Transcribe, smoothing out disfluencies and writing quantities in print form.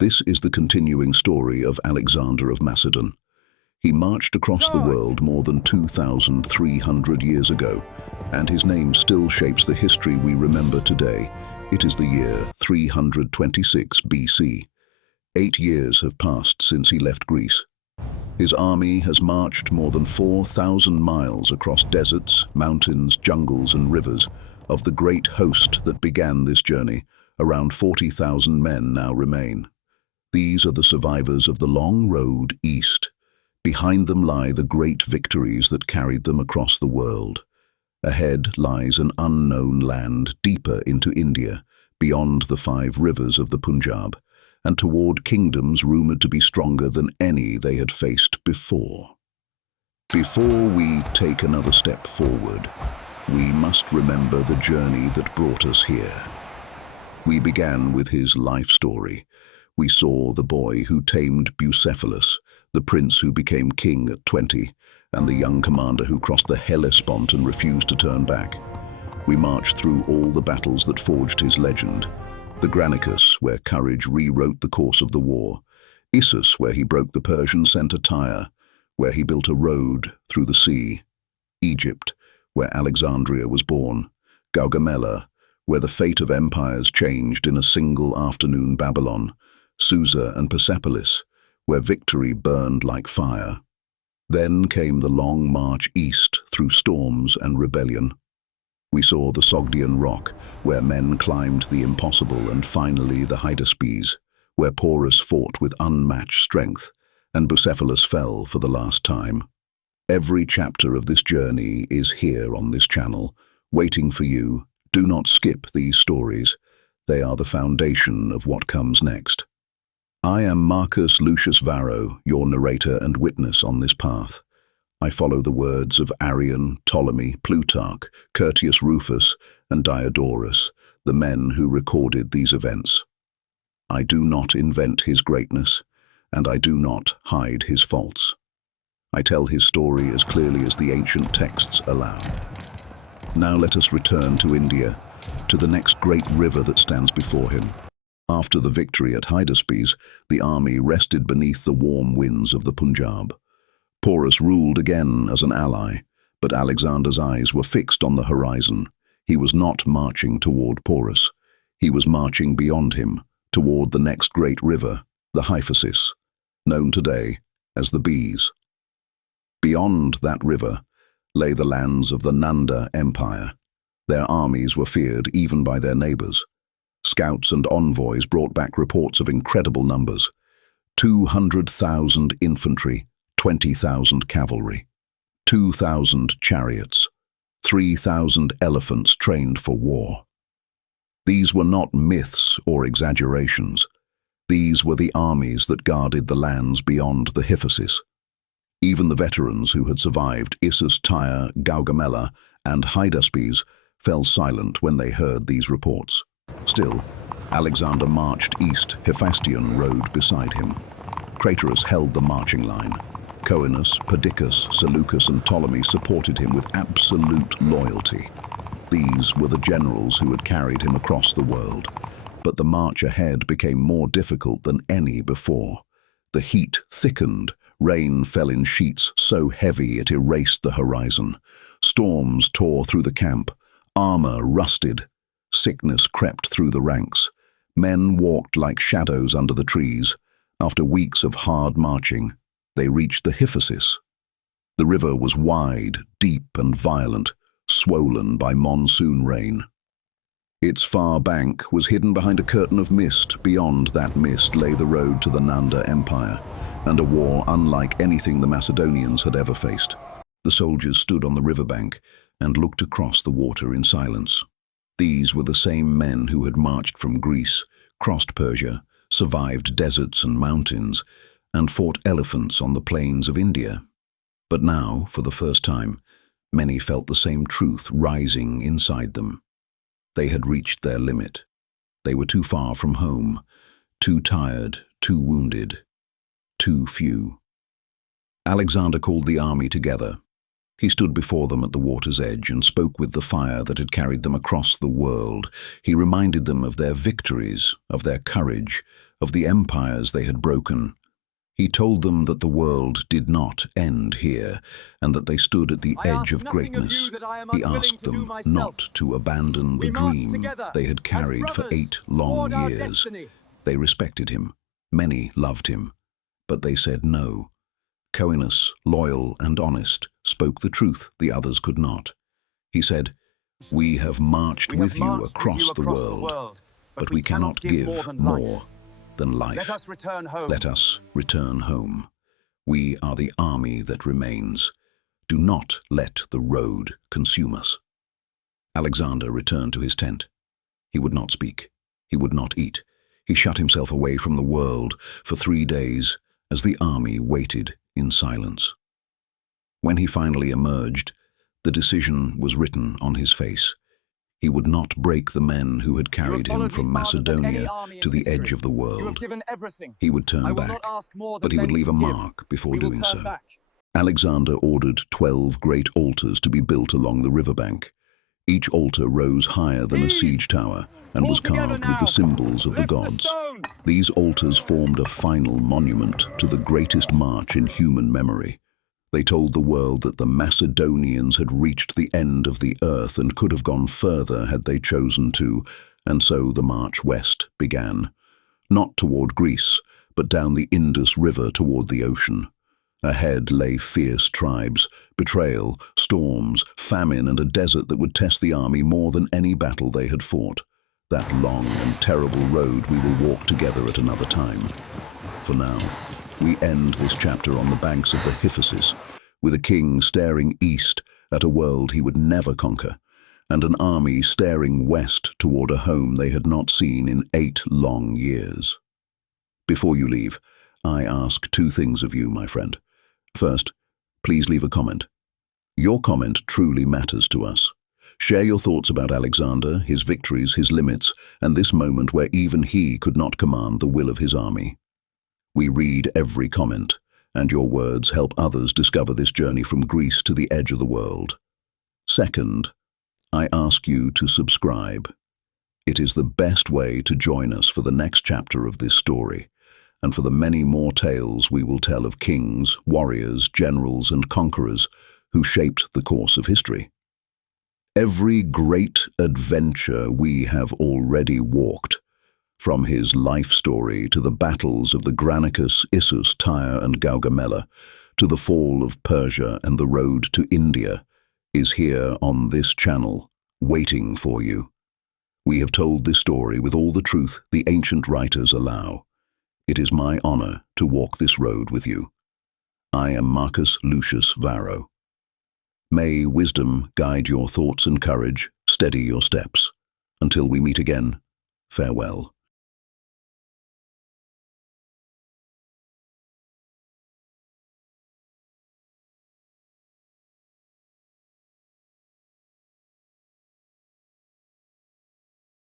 This is the continuing story of Alexander of Macedon. He marched across the world more than 2,300 years ago, and his name still shapes the history we remember today. It is the year 326 BC. 8 years have passed since he left Greece. His army has marched more than 4,000 miles across deserts, mountains, jungles and rivers. Of the great host that began this journey, around 40,000 men now remain. These are the survivors of the long road east. Behind them lie the great victories that carried them across the world. Ahead lies an unknown land deeper into India, beyond the 5 rivers of the Punjab, and toward kingdoms rumored to be stronger than any they had faced before. Before we take another step forward, we must remember the journey that brought us here. We began with his life story. We saw the boy who tamed Bucephalus, the prince who became king at 20, and the young commander who crossed the Hellespont and refused to turn back. We marched through all the battles that forged his legend. The Granicus, where courage rewrote the course of the war. Issus, where he broke the Persian center Tyre, where he built a road through the sea. Egypt, where Alexandria was born. Gaugamela, where the fate of empires changed in a single afternoon. Babylon. Susa and Persepolis, where victory burned like fire. Then came the long march east through storms and rebellion. We saw the Sogdian rock, where men climbed the impossible, and finally the Hydaspes, where Porus fought with unmatched strength, and Bucephalus fell for the last time. Every chapter of this journey is here on this channel, waiting for you. Do not skip these stories. They are the foundation of what comes next. I am Marcus Lucius Varro, your narrator and witness on this path. I follow the words of Arrian, Ptolemy, Plutarch, Curtius Rufus, and Diodorus, the men who recorded these events. I do not invent his greatness, and I do not hide his faults. I tell his story as clearly as the ancient texts allow. Now let us return to India, to the next great river that stands before him. After the victory at Hydaspes, the army rested beneath the warm winds of the Punjab. Porus ruled again as an ally, but Alexander's eyes were fixed on the horizon. He was not marching toward Porus. He was marching beyond him, toward the next great river, the Hyphasis, known today as the Bees. Beyond that river lay the lands of the Nanda Empire. Their armies were feared even by their neighbors. Scouts and envoys brought back reports of incredible numbers. 200,000 infantry, 20,000 cavalry, 2,000 chariots, 3,000 elephants trained for war. These were not myths or exaggerations. These were the armies that guarded the lands beyond the Hyphasis. Even the veterans who had survived Issus, Tyre, Gaugamela, and Hydaspes fell silent when they heard these reports. Still, Alexander marched east. Hephaestion rode beside him. Craterus held the marching line. Coenus, Perdiccas, Seleucus, and Ptolemy supported him with absolute loyalty. These were the generals who had carried him across the world. But the march ahead became more difficult than any before. The heat thickened. Rain fell in sheets so heavy it erased the horizon. Storms tore through the camp. Armor rusted. Sickness crept through the ranks. Men walked like shadows under the trees. After weeks of hard marching, they reached the Hyphasis. The river was wide, deep and violent, swollen by monsoon rain. Its far bank was hidden behind a curtain of mist. Beyond that mist lay the road to the Nanda Empire, and a war unlike anything the Macedonians had ever faced. The soldiers stood on the riverbank and looked across the water in silence. These were the same men who had marched from Greece, crossed Persia, survived deserts and mountains, and fought elephants on the plains of India. But now, for the first time, many felt the same truth rising inside them. They had reached their limit. They were too far from home, too tired, too wounded, too few. Alexander called the army together. He stood before them at the water's edge and spoke with the fire that had carried them across the world. He reminded them of their victories, of their courage, of the empires they had broken. He told them that the world did not end here, and that they stood at the edge of greatness. He asked them not to abandon the dream they had carried for 8 long years. They respected him. Many loved him. But they said no. Coenus, loyal and honest, spoke the truth the others could not. He said, "We have marched with you across the world, but we cannot give more than life. Let us return home. Let us return home. We are the army that remains. Do not let the road consume us." Alexander returned to his tent. He would not speak. He would not eat. He shut himself away from the world for 3 days as the army waited in silence. When he finally emerged, the decision was written on his face. He would not break the men who had carried him from Macedonia to the edge of the world. He would turn back, but he would leave a mark before doing so. Alexander ordered 12 great altars to be built along the riverbank. Each altar rose higher than a siege tower and was carved with the symbols of the gods. These altars formed a final monument to the greatest march in human memory. They told the world that the Macedonians had reached the end of the earth and could have gone further had they chosen to, and so the march west began. Not toward Greece, but down the Indus River toward the ocean. Ahead lay fierce tribes, betrayal, storms, famine, and a desert that would test the army more than any battle they had fought. That long and terrible road we will walk together at another time. For now, we end this chapter on the banks of the Hyphasis, with a king staring east at a world he would never conquer, and an army staring west toward a home they had not seen in 8 long years. Before you leave, I ask 2 things of you, my friend. First, please leave a comment. Your comment truly matters to us. Share your thoughts about Alexander, his victories, his limits, and this moment where even he could not command the will of his army. We read every comment, and your words help others discover this journey from Greece to the edge of the world. Second, I ask you to subscribe. It is the best way to join us for the next chapter of this story, and for the many more tales we will tell of kings, warriors, generals, and conquerors who shaped the course of history. Every great adventure we have already walked, from his life story to the battles of the Granicus, Issus, Tyre, and Gaugamela, to the fall of Persia and the road to India, is here on this channel, waiting for you. We have told this story with all the truth the ancient writers allow. It is my honor to walk this road with you. I am Marcus Lucius Varro. May wisdom guide your thoughts and courage, steady your steps. Until we meet again, farewell.